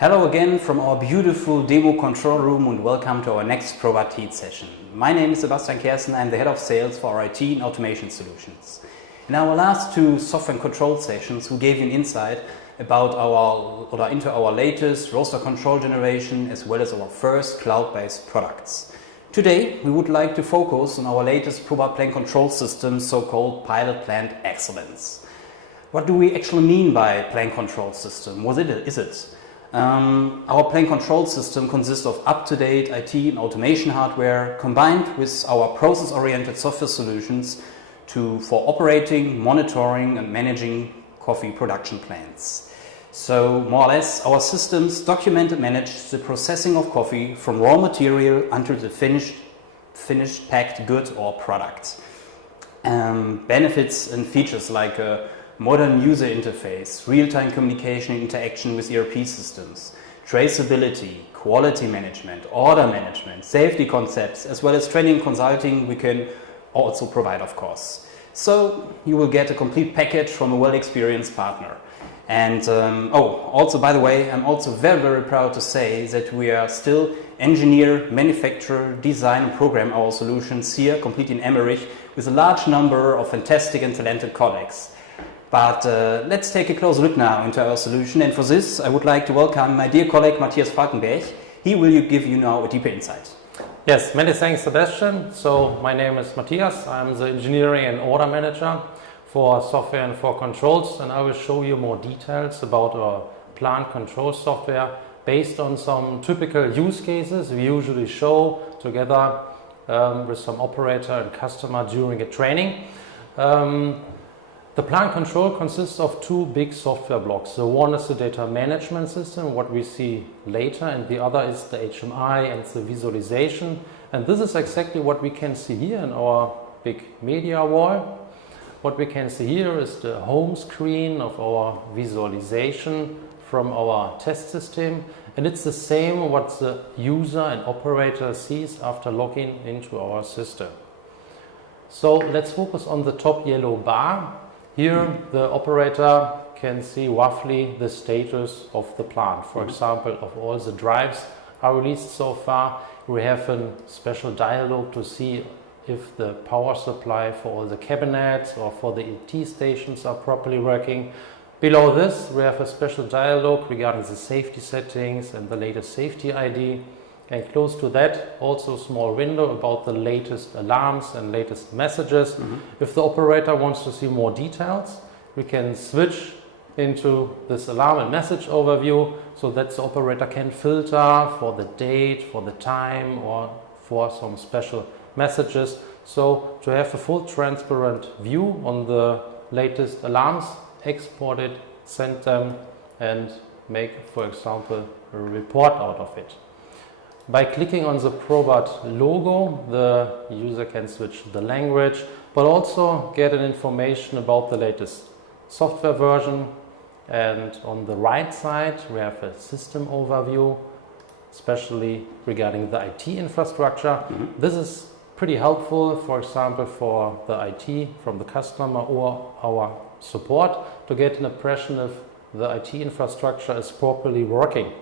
Hello again from our beautiful demo control room and welcome to our next PROBAT MES session. My name is Sebastian Kersten, I'm the head of sales for our IT and automation solutions. In our last two software and control sessions we gave you an insight about into our latest roster control generation as well as our first cloud-based products. Today we would like to focus on our latest PROBAT plant control system, so-called Pilot Plant Excellence. What do we actually mean by plant control system? What is it? Our plant control system consists of up-to-date IT and automation hardware combined with our process-oriented software solutions for operating, monitoring and managing coffee production plants. So more or less our systems document and manage the processing of coffee from raw material until the finished packed good or product. Benefits and features like modern user interface, real-time communication and interaction with ERP systems, traceability, quality management, order management, safety concepts, as well as training and consulting we can also provide, of course. So you will get a complete package from a well-experienced partner. And also by the way, I'm also very proud to say that we are still engineer, manufacture, design and program our solutions here completely in Emmerich with a large number of fantastic and talented colleagues. But let's take a closer look now into our solution, and for this I would like to welcome my dear colleague Matthias Falkenberg. He will give you now a deeper insight. Yes, many thanks Sebastian. So my name is Matthias, I'm the engineering and order manager for software and for controls, and I will show you more details about our plant control software based on some typical use cases we usually show together with some operator and customer during a training. The plant control consists of two big software blocks. The one is the data management system, what we see later, and the other is the HMI and the visualization. And this is exactly what we can see here in our big media wall. What we can see here is the home screen of our visualization from our test system. And it's the same what the user and operator sees after logging into our system. So let's focus on the top yellow bar. Here the operator can see roughly the status of the plant. For example, of all the drives are released so far. We have a special dialog to see if the power supply for all the cabinets or for the ET stations are properly working. Below this we have a special dialog regarding the safety settings and the latest safety ID. And close to that, also a small window about the latest alarms and latest messages. If the operator wants to see more details, we can switch into this alarm and message overview so that the operator can filter for the date, for the time, or for some special messages. So to have a full transparent view on the latest alarms, export it, send them, and make, for example, a report out of it. By clicking on the PROBAT logo, the user can switch the language, but also get an information about the latest software version. And on the right side, we have a system overview, especially regarding the IT infrastructure. This is pretty helpful, for example, for the IT from the customer or our support to get an impression if the IT infrastructure is properly working.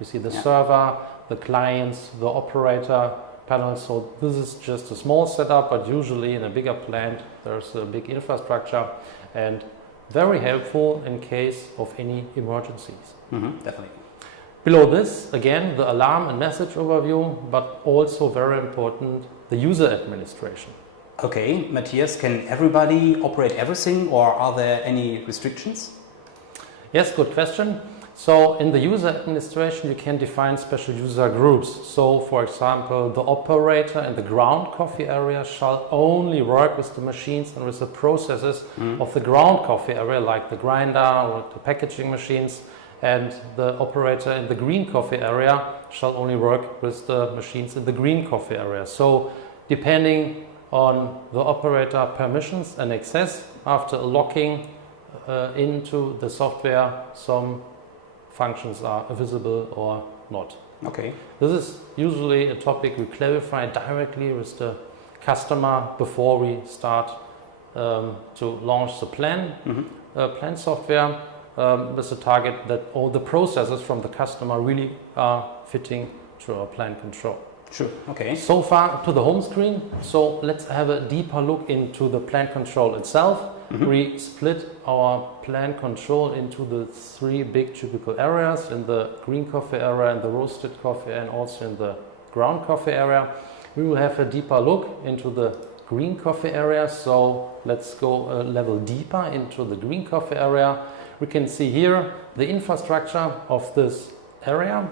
We see the server, the clients, the operator panel. So this is just a small setup, but usually in a bigger plant there's a big infrastructure and very helpful in case of any emergencies. Definitely. Below this, again, the alarm and message overview, but also very important, the user administration. Okay, Matthias, can everybody operate everything or are there any restrictions? Yes, good question. So in the user administration you can define special user groups. So for example, the operator in the ground coffee area shall only work with the machines and with the processes of the ground coffee area, like the grinder or the packaging machines, and the operator in the green coffee area shall only work with the machines in the green coffee area. So depending on the operator permissions and access, after locking into the software, some functions are visible or not. Okay. This is usually a topic we clarify directly with the customer before we start to launch the plan software. with the target that all the processes from the customer really are fitting to our plant control. Sure, okay. So far to the home screen, so let's have a deeper look into the plant control itself. We split our plant control into the 3 big typical areas, in the green coffee area, in the roasted coffee, and also in the ground coffee area. We will have a deeper look into the green coffee area, so let's go a level deeper into the green coffee area. We can see here the infrastructure of this area,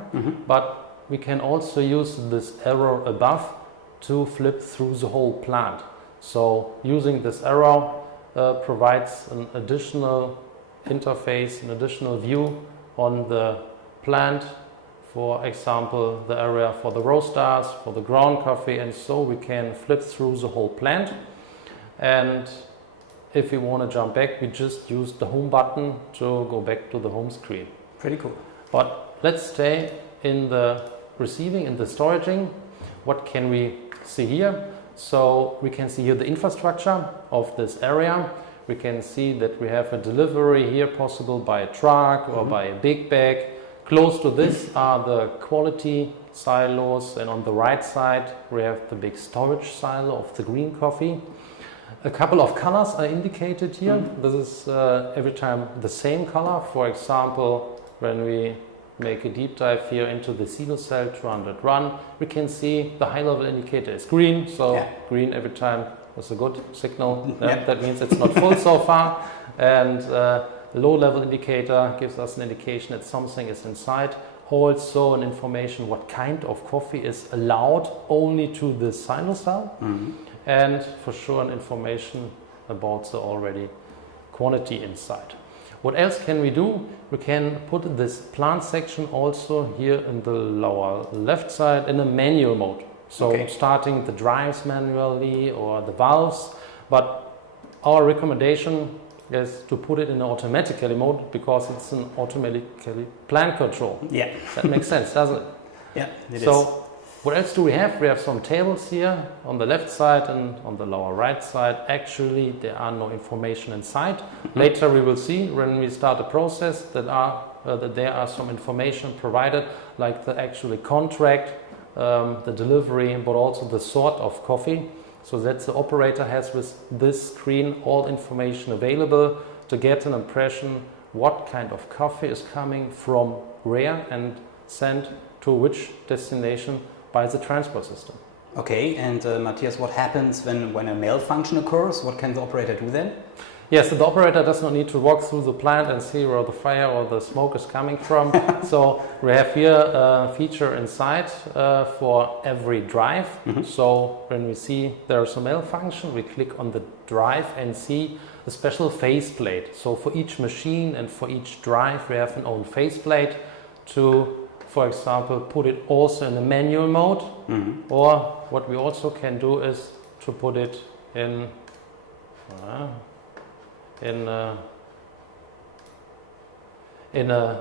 but we can also use this arrow above to flip through the whole plant. So using this arrow provides an additional interface, an additional view on the plant. For example, the area for the roasters, for the ground coffee, and so we can flip through the whole plant. And if we want to jump back, we just use the home button to go back to the home screen. Pretty cool. But let's stay in the receiving, in the storaging. What can we see here? So we can see here the infrastructure of this area. We can see that we have a delivery here possible by a truck or by a big bag. Close to this are the quality silos, and on the right side we have the big storage silo of the green coffee. A couple of colors are indicated here. This is every time the same color. For example, when we make a deep dive here into the silo cell 201, we can see the high level indicator is green, so green every time is a good signal. That means it's not full so far. And low level indicator gives us an indication that something is inside. Also an information what kind of coffee is allowed only to the silo cell. And for sure an information about the already quantity inside. What else can we do? We can put this plant section also here in the lower left side in a manual mode. So starting the drives manually or the valves, but our recommendation is to put it in automatically mode because it's an automatically plant control. Yeah. That makes sense, doesn't it? Yeah, it so is. What else do we have? We have some tables here on the left side and on the lower right side. Actually, there are no information inside. Later we will see when we start the process that there are some information provided, like the actually contract, the delivery, but also the sort of coffee. So that the operator has with this screen all information available to get an impression what kind of coffee is coming from where and sent to which destination by the transport system. Okay, and Matthias, what happens when a malfunction occurs? What can the operator do then? Yes, so the operator does not need to walk through the plant and see where the fire or the smoke is coming from. So we have here a feature inside for every drive. So when we see there is a malfunction, we click on the drive and see a special faceplate. So for each machine and for each drive, we have an own faceplate to, for example, put it also in the manual mode. Or what we also can do is to put it in an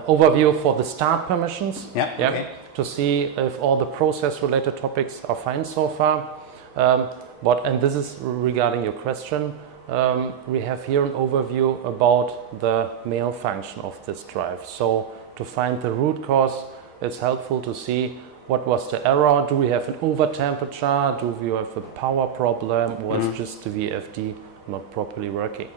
overview for the start permissions. Okay. To see if all the process related topics are fine so far. And this is regarding your question. We have here an overview about the mail function of this drive. So to find the root cause, it's helpful to see what was the error. Do we have an over temperature? Do we have a power problem? Or is just the VFD not properly working?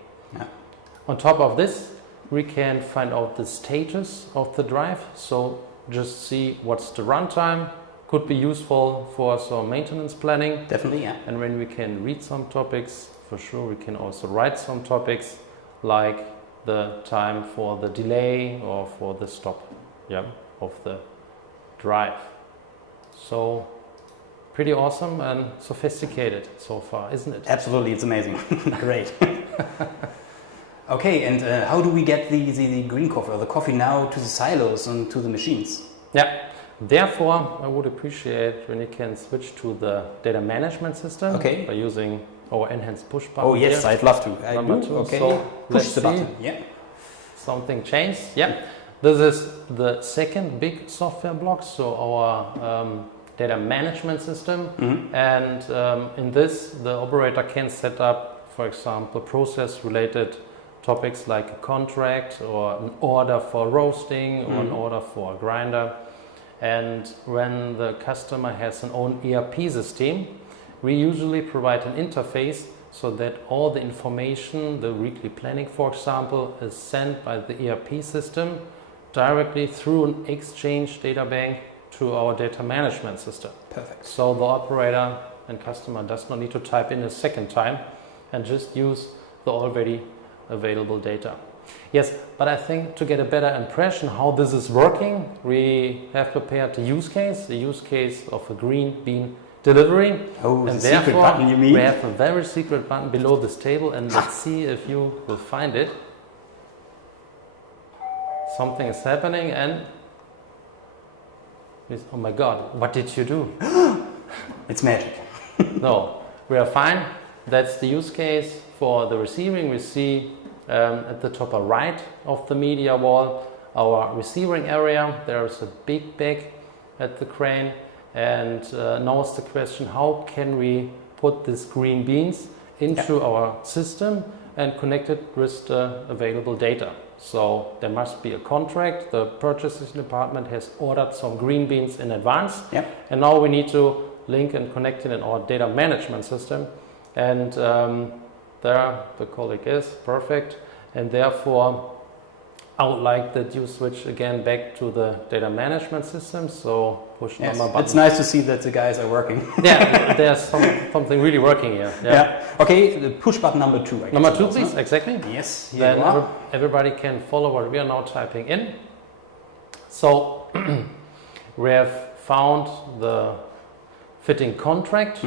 On top of this, we can find out the status of the drive. So just see what's the runtime. Could be useful for some maintenance planning. Definitely, yeah. And when we can read some topics, for sure we can also write some topics like the time for the delay or for the stop of the drive. So pretty awesome and sophisticated so far, isn't it? Absolutely, it's amazing. Great. Okay, and how do we get the green coffee or the coffee now to the silos and to the machines? Therefore, I would appreciate when you can switch to the data management system by using our enhanced push button. Oh yes, here. I'd love to. Number 2. Okay, so push the button. Something changed. This is the second big software block, so our data management system. And in this, the operator can set up, for example, process-related topics like a contract or an order for roasting or an order for a grinder. And when the customer has an own ERP system, we usually provide an interface so that all the information, the weekly planning, for example, is sent by the ERP system directly through an Exchange data bank to our data management system. Perfect. So the operator and customer does not need to type in a second time and just use the already available data. Yes, but I think to get a better impression how this is working, we have prepared the use case of a green bean delivery. Oh, and the secret button you mean? We have a very secret button below this table, and let's see if you will find it. Something is happening and oh my god, what did you do? It's magic. No, we are fine. That's the use case for the receiving. We see at the top right of the media wall our receiving area. There is a big bag at the crane, and now is the question, how can we put these green beans into our system and connect it with the available data? So there must be a contract. The purchasing department has ordered some green beans in advance, and now we need to link and connect it in our data management system. And there the colleague is perfect, and therefore I would like that you switch again back to the data management system. So push number button. It's nice to see that the guys are working. Yeah, there's something really working here. Yeah. Okay, the push button number 2. I guess Number 2, please. Exactly. Yes. Here Then you are. everybody can follow what we are now typing in. So we have found the fitting contract.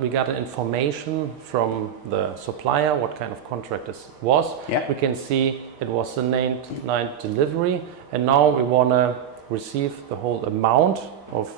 We got an information from the supplier what kind of contract this was. We can see it was the night delivery, and now we want to receive the whole amount of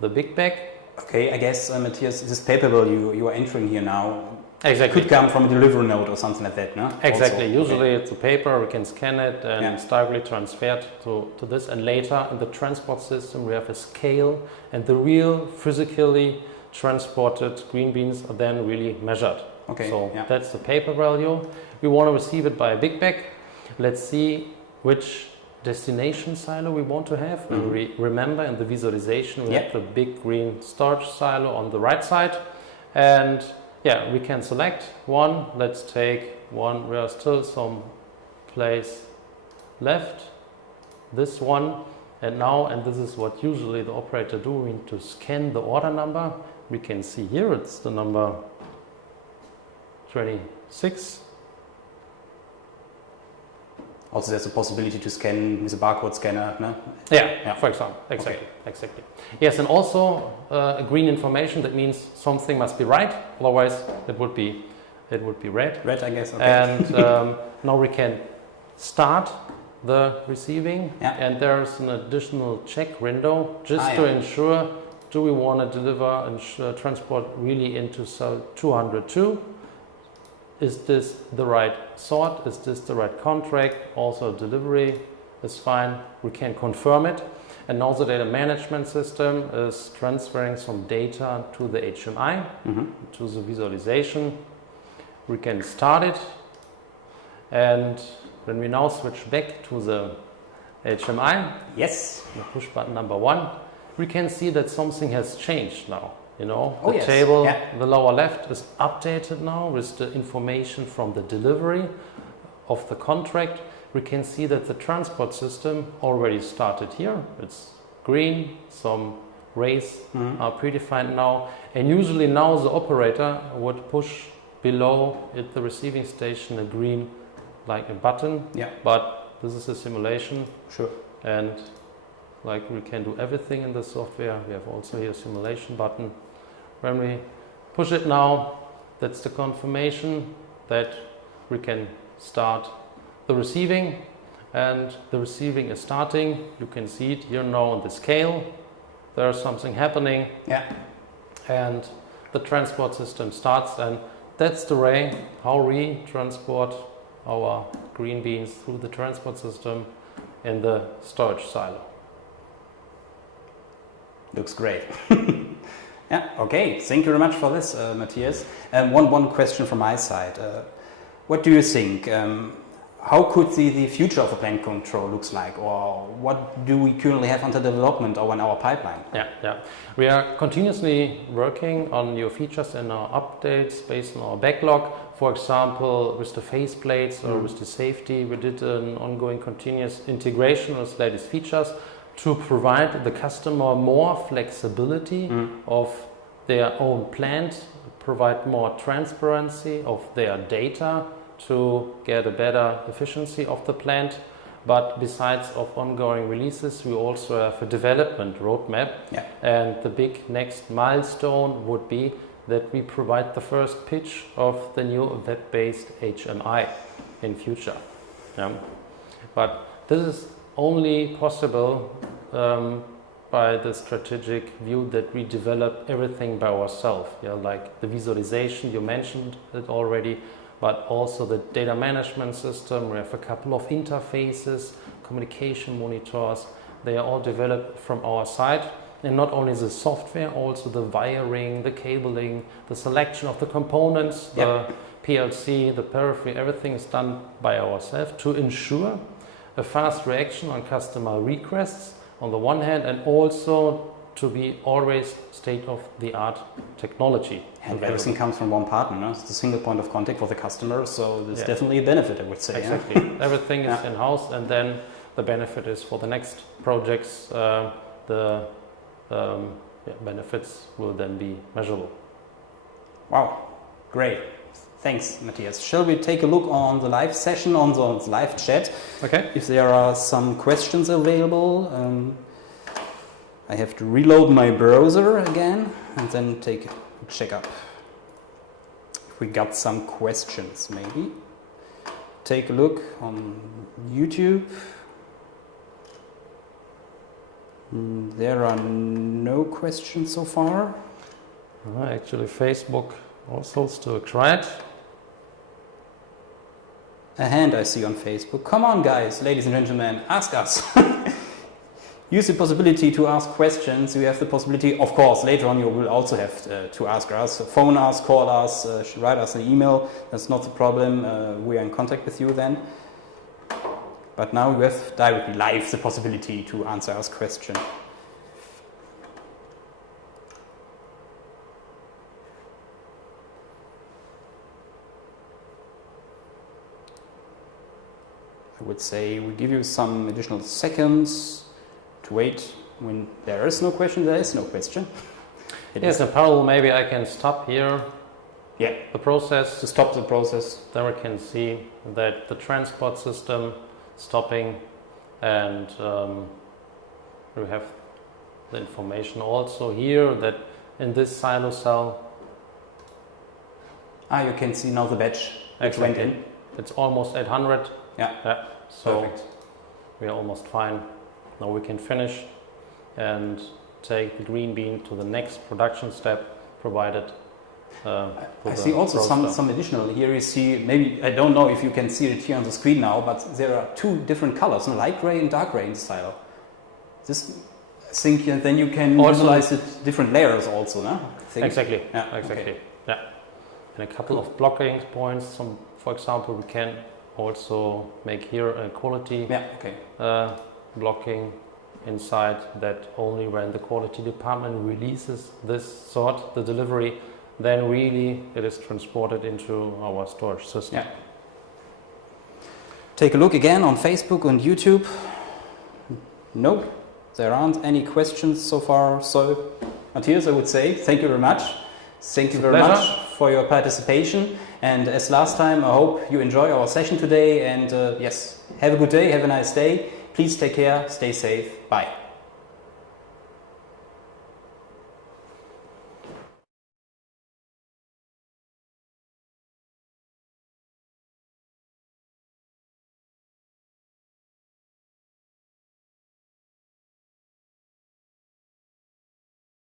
the big bag. Okay, I guess Matthias, this paper bill you are entering here now could come from a delivery note or something like that, no? Exactly. Also, usually it's a paper, we can scan it and it's directly transferred to this, and later in the transport system we have a scale, and the real physically transported green beans are then really measured. Okay. So that's the paper value. We want to receive it by a big bag. Let's see which destination silo we want to have. And remember in the visualization we have the big green storage silo on the right side, and we can select one. Let's take one where there's still some place left. This one, and now, and this is what usually the operator do, we need to scan the order number. We can see here it's the number 26. Also, there's a possibility to scan with a barcode scanner, no? For example. Exactly. Yes, and also a green information, that means something must be right, otherwise it would be red. Red, I guess. Okay. And now we can start the receiving, and there's an additional check window just to ensure, do we want to deliver and transport really into cell 202? Is this the right sort? Is this the right contract? Also delivery is fine. We can confirm it. And now the data management system is transferring some data to the HMI, to the visualization. We can start it. And when we now switch back to the HMI, the push button number 1, we can see that something has changed now. You know, the table, the lower left, is updated now with the information from the delivery of the contract. We can see that the transport system already started here. It's green, some rays are predefined now, and usually now the operator would push below at the receiving station a green, like a button, but this is a simulation. And like we can do everything in the software. We have also here a simulation button. When we push it now, that's the confirmation that we can start the receiving, and the receiving is starting. You can see it here now on the scale. There's something happening, and the transport system starts, and that's the way how we transport our green beans through the transport system in the storage silo. Looks great. Okay, thank you very much for this, Matthias. One question from my side. what do you think? How could the future of a plant control looks like, or what do we currently have under development or in our pipeline? Yeah. We are continuously working on new features and our updates based on our backlog. For example, with the faceplates or with the safety, we did an ongoing continuous integration with latest features to provide the customer more flexibility of their own plant, provide more transparency of their data to get a better efficiency of the plant. But besides of ongoing releases, we also have a development roadmap. Yeah. And the big next milestone would be that we provide the first pitch of the new web-based HMI in future. But this is only possible by the strategic view that we develop everything by ourselves. Like the visualization, you mentioned it already, but also the data management system. We have a couple of interfaces, communication monitors. They are all developed from our side. And not only the software, also the wiring, the cabling, the selection of the components, the PLC, the periphery, everything is done by ourselves to ensure a fast reaction on customer requests on the one hand, and also to be always state-of-the-art technology. And everything comes from one partner, no? It's the single point of contact for the customer, so there's definitely a benefit, I would say. Exactly. Everything is in-house, and then the benefit is for the next projects, the benefits will then be measurable. Wow, great. Thanks, Matthias. Shall we take a look on the live session, on the live chat? Okay. If there are some questions available. I have to reload my browser again and then take a check up. If we got some questions, maybe. Take a look on YouTube. There are no questions so far. Actually, Facebook also still quiet. A hand I see on Facebook. Come on, guys, ladies and gentlemen, ask us. Use the possibility to ask questions. You have the possibility, of course, later on you will also have to ask us, phone us, call us, write us an email. That's not the problem. We are in contact with you then. But now you have directly live the possibility to answer us questions. I would say we give you some additional seconds to wait. When there is no question, there is no question. Yes, in parallel, maybe I can stop here the process. To stop the process. Then we can see that the transport system stopping, and we have the information also here that in this silo cell. You can see now the batch which went in. It's almost 800. Yeah. So perfect. We are almost fine. Now we can finish and take the green bean to the next production step provided. I see also some additional. Here you see, maybe, I don't know if you can see it here on the screen now, but there are two different colors, light gray and dark gray in the silo. This, I think, then you can visualize it different layers also, no? Exactly. Yeah. Exactly. Okay. Yeah. And a couple of blocking points. For example, we can also make here a quality blocking inside that only when the quality department releases this sort, the delivery, then really it is transported into our storage system. Yeah. Take a look again on Facebook and YouTube. Nope, there aren't any questions so far. So, Matthias, I would say thank you very much. Thank you very much for your participation. And as last time, I hope you enjoy our session today. And yes, have a good day, have a nice day. Please take care, stay safe. Bye.